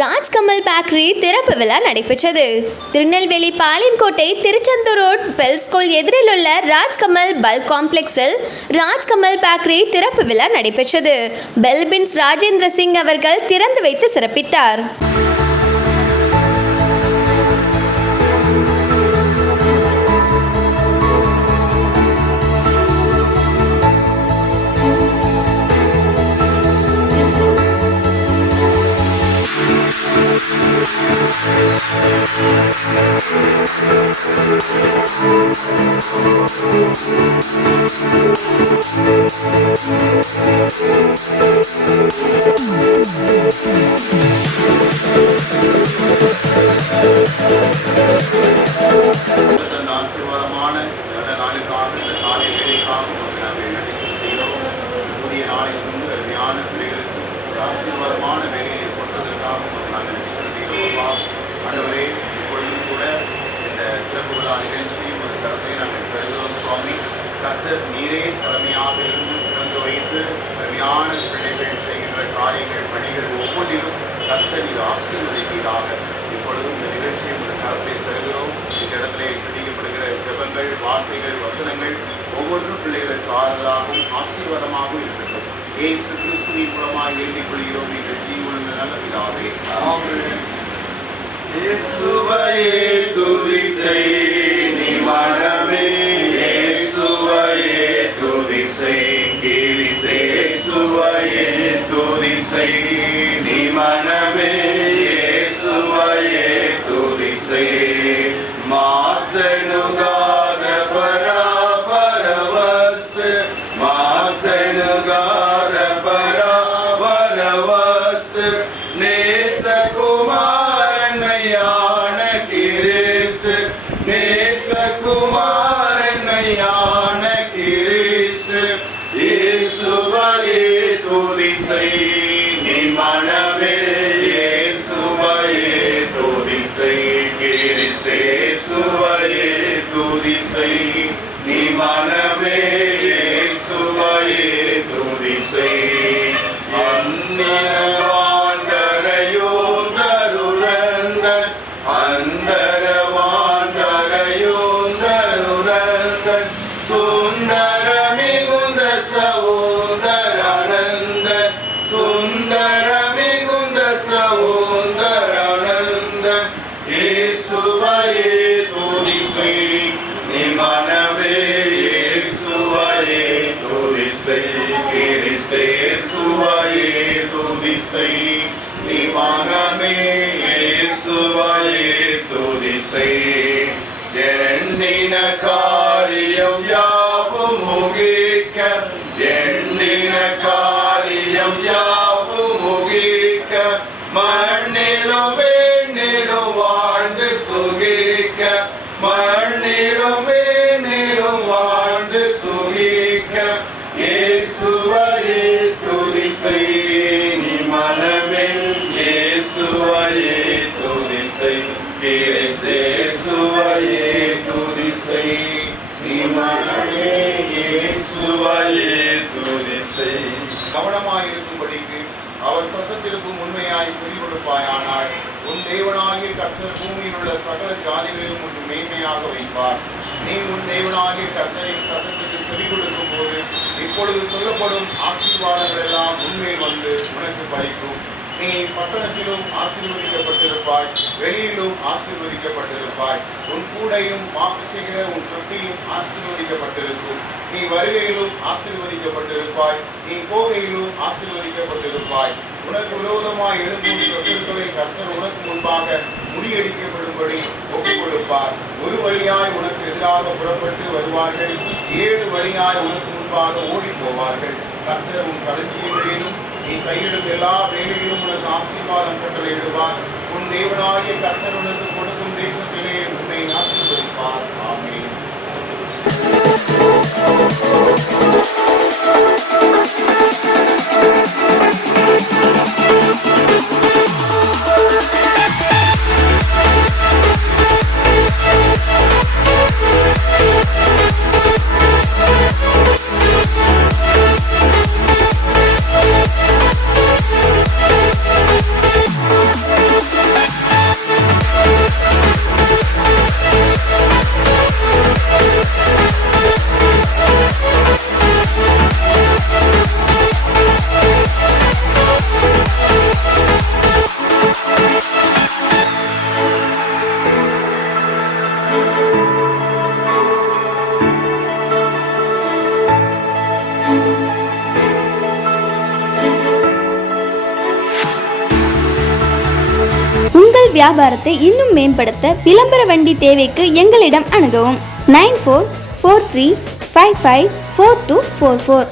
Rajkamal bakery திறப்பு விழா நடைபெற்றது. Tirunelveli Palayamkottai Tiruchendur road bell school எதிரில் உள்ள ராஜ்கமல் பல்க் காம்ப்ளெக்ஸில் ராஜ்கமல் பேக்கரி திறப்பு விழா நடைபெற்றது. பெல்பின்ஸ் ராஜேந்திர சிங் அவர்கள் திறந்து வைத்து சிறப்பித்தார். ஆசீர்வாதமான நல்ல நாளுக்காக இந்த காலை வேலைக்காக நாங்கள் நன்றி செலுத்துகிறோம். புதிய நாளில் இருந்து அருமையான பிள்ளைகளுக்கு ஒரு ஆசீர்வாதமான வேலையை கொண்டதற்காக நாங்கள் நன்றி செலுத்துகிறோம். ஆண்டவரே, இப்பொழுதும் கூட இந்த சிறப்பு விழா நிகழ்ச்சி ஒரு கருத்தை நாங்கள் பெறுகிறோம். சுவாமி, கர்த்தர் நீரே தலைமையாக இருந்து திறந்து வைத்து அருமையான பிள்ளைகள் செய்கின்ற காரியங்கள் பணிகள் ஒவ்வொன்றிலும் கர்த்தர் நீர் ஆசீர்வதிப்பீராக. இப்பொழுதும் இந்த நிகழ்ச்சியை ஒரு கருத்தை தருகிறோம். இந்த இடத்திலே சொல்லிக்கப்படுகிற ஜெபங்கள், வார்த்தைகள், வசனங்கள் ஒவ்வொன்றும் பிள்ளைகளுக்கு ஆறுதலாகவும் ஆசீர்வாதமாகவும் இருக்கட்டும். இயேசு கிறிஸ்துவின் மூலமாக வேண்டிக் கொள்கிறோம் எங்கள் ஜீவனுள்ள நல்ல பிதாவே. இயேசுவையே துதி செய் நீ மனமே, இயேசுவையே துதி செய், கிறிஸ்து இயேசுவையே துதி செய் நீ மனமே, இயேசுவையே துதி செய். மாசனுகாத பராபர வஸ்து, மாசனுகாத பராபர வஸ்து, நேசகுமாரன்மையான கிறிஸ்து, நேசகுமாரன்மையான கிறிஸ்து, இயேசுவையே துதி செய் நீ மனமே, இயேசுவையே துதி செய், கிறிஸ்து இயேசுவையே துதி செய் நீ மனமே, இயேசுவையே துதி செய். அந்தரவாண்டரையும் தருரந்தன், அந்தரவாண்டரையும் தருரந்தன், சுந்தர மிகுந்த சவுந்தரானந்தன், சுந்தர மிகுந்த சவுந்தரானந்தன், இயேசுவையே துதி செய் நீ மனமே, இயேசுவையே துதி செய், கிறிஸ்து இயேசுவையே துதி செய் நீ மனமே, இயேசுவையே துதி செய். எண்ணின காரியம் யாவும் முகிக்க, எண்ணின காரியம் யாவும் முகிக்க, மண்ணிலும் வெண்ணிலும் வாழ்ந்து சுகிக்க, மண்ணிலும் வெண்ணிலும் வாழ்ந்து சுகிக்க, இயேசுவையே துதி செய் நீ மனமே, இயேசுவையே துதி செய், கிறிஸ்து இயேசுவையே துதி செய் நீ மனமே, இயேசுவையே துதி செய். கவனமாக இருக்கும்படிக்கு அவர் சத்தத்திற்கும் உண்மையாய் செவி கொடுப்பாயானால் உன் தேவனாகிய கர்த்தர் பூமியில் உள்ள சகல ஜாதிகளிலும் உன் மேன்மையாக வைப்பார். நீ உன் தேவனாகிய கர்த்தரின் சத்தத்துக்கு செவி கொடுக்கும் போது இப்பொழுது சொல்லப்படும் ஆசீர்வாதங்கள் எல்லாம் உண்மையில் வந்து உனக்கு பலிக்கும். நீ பட்டணத்திலும் ஆசீர்வதிக்கப்பட்டிருப்பாய், வெளியிலும் ஆசீர்வதிக்கப்பட்டிருப்பாய். உன் கூடையும் வாக்கு செய்கிற உன் தொட்டியும் ஆசீர்வதிக்கப்பட்டிருக்கும். நீ வருகையிலும் ஆசீர்வதிக்கப்பட்டிருப்பாய், நீ போகையிலும் ஆசீர்வதிக்கப்பட்டிருப்பாய். உனக்கு விரோதமாய் எழும்பும் சத்துருக்களை கர்த்தர் உனக்கு முன்பாக முறியடிக்கப்படும்படி ஒப்புக் கொடுப்பார். ஒரு வழியாய் உனக்கு எதிராக புறப்பட்டு வருவார்கள், 7 வழியாய் உனக்கு முன்பாக ஓடி போவார்கள். கர்த்தர் உன் களஞ்சியங்களிலும் நீ கையிடும் எல்லா வேலையிலும் உனக்கு ஆசீர்வாதம் கட்டளையிடுவார். உன் தேவனாகிய கர்த்தர் உனக்கு கொடுக்கும் தேசத்திலே உன்னை ஆசீர்வதிப்பார். ஆமென். உங்கள் வியாபாரத்தை இன்னும் மேம்படுத்த விளம்பர வண்டி தேவைக்கு எங்களிடம் அணுகவும். 9443554244.